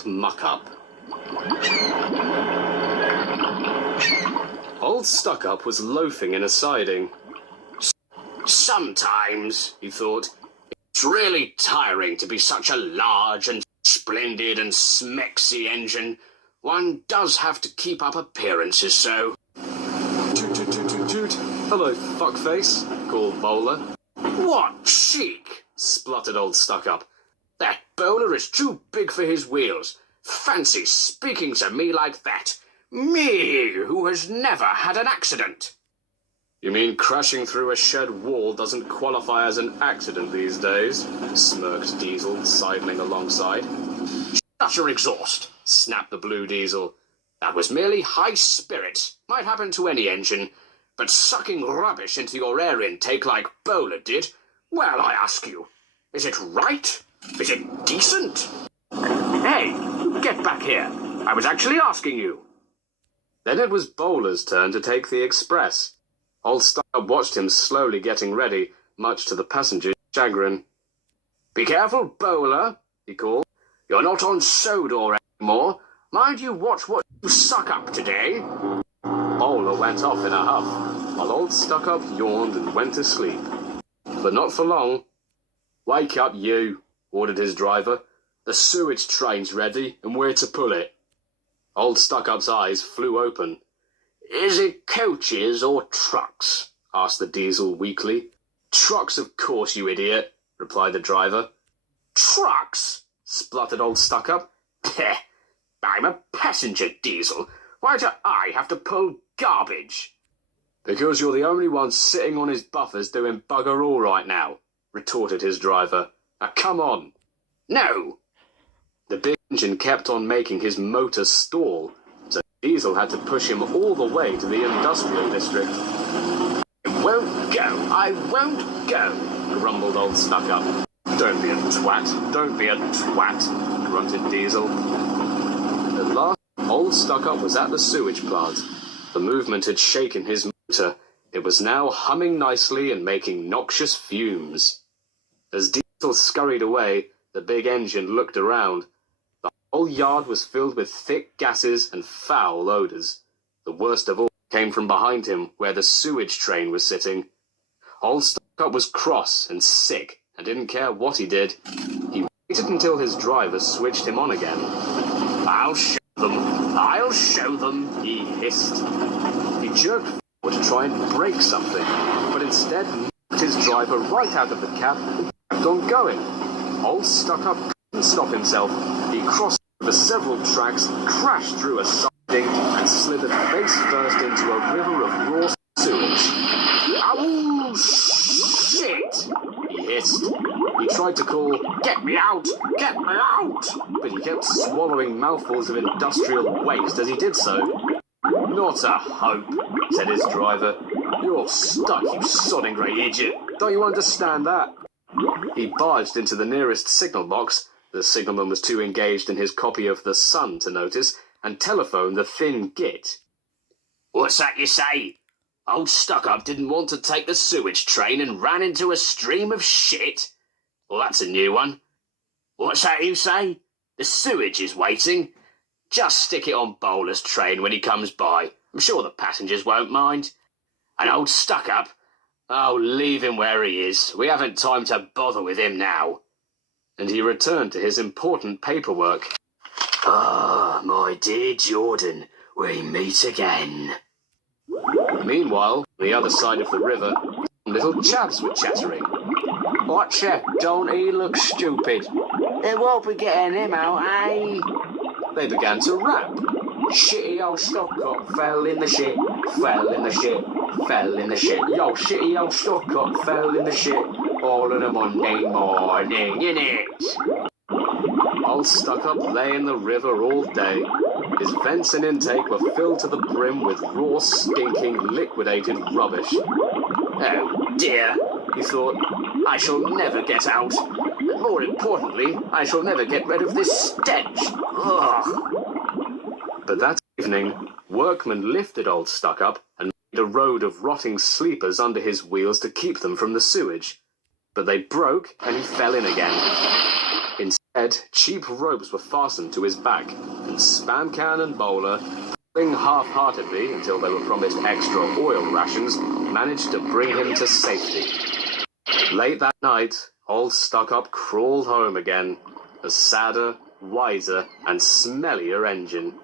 old muck-up. Old Stuck-up was loafing in a siding. Sometimes, he thought, it's really tiring to be such a large and splendid and smexy engine. One does have to keep up appearances, so... Toot, toot, toot, toot, toot. Hello, fuckface, called Bowler. What cheek, spluttered Old Stuck-up. That bowler is too big for his wheels. Fancy speaking to me like that. Me, who has never had an accident. You mean crashing through a shed wall doesn't qualify as an accident these days? Smirked Diesel, sidling alongside. Shut your exhaust, snapped the Blue Diesel. That was merely high spirit. Might happen to any engine. But sucking rubbish into your air intake like Bowler did, well, I ask you, is it right? Is it decent? Hey, get back here. I was actually asking you. Then it was Bowler's turn to take the express. Old Stuck-up watched him slowly getting ready, much to the passenger's chagrin. Be careful, Bowler, he called. You're not on Sodor anymore. Mind you watch what you suck up today. Bowler went off in a huff, while Old Stuck-up yawned and went to sleep. But not for long. Wake up, you, ordered his driver. The sewage train's ready, and we're to pull it. Old Stuck-up's eyes flew open. Is it coaches or trucks? Asked the Diesel weakly. Trucks, of course, you idiot, replied the driver. Trucks? Spluttered Old Stuck-up. Peh, I'm a passenger, Diesel. Why do I have to pull garbage? Because you're the only one sitting on his buffers doing bugger all right now, retorted his driver. Now come on. No. The big engine kept on making his motor stall, so Diesel had to push him all the way to the industrial district. I won't go, I won't go, grumbled Old Stuck-up. Don't be a twat, don't be a twat, grunted Diesel. At last, Old Stuck-up was at the sewage plant. The movement had shaken his motor. It was now humming nicely and making noxious fumes. As Diesel scurried away, the big engine looked around. The whole yard was filled with thick gases and foul odours. The worst of all came from behind him, where the sewage train was sitting. Old Stuck-up was cross and sick, and didn't care what he did. He waited until his driver switched him on again. I'll show them, he hissed. He jerked forward to try and break something, but instead knocked his driver right out of the cab and kept on going. Old Stuck-up couldn't stop himself. He crossed over several tracks, crashed through a siding, and slithered face first into a river of raw sewage. Ow, shit! He hissed. He tried to call, get me out, but he kept swallowing mouthfuls of industrial waste as he did so. Not a hope, said his driver. You're stuck, you sodding grey idiot. Don't you understand that? He barged into the nearest signal box. The signalman was too engaged in his copy of The Sun to notice, and telephoned the Thin Git. What's that you say? Old Stuck-up didn't want to take the sewage train and ran into a stream of shit? Well, that's a new one. What's that you say? The sewage is waiting. Just stick it on Bowler's train when he comes by. I'm sure the passengers won't mind. And Old Stuck-up? Oh, leave him where he is. We haven't time to bother with him now. And he returned to his important paperwork. Ah, my dear Jordon, we meet again. Meanwhile, on the other side of the river, some little chaps were chattering. Watcha, don't he look stupid? It won't be getting him out, eh? They began to rap. Shitty old Stuck-up fell in the shit, fell in the shit, fell in the shit. Yo, shitty old Stuck-up fell in the shit, all on a Monday morning, innit? Old Stuck-up lay in the river all day. His vents and intake were filled to the brim with raw, stinking, liquidated rubbish. Oh dear, he thought, I shall never get out. And more importantly, I shall never get rid of this stench. Ugh. But that evening, workmen lifted Old Stuck-up and made a road of rotting sleepers under his wheels to keep them from the sewage. But they broke and he fell in again. Cheap ropes were fastened to his back, and Scamcan and Bowler, pulling half-heartedly until they were promised extra oil rations, managed to bring him to safety. Late that night, old Stuck-Up crawled home again, a sadder, wiser, and smellier engine.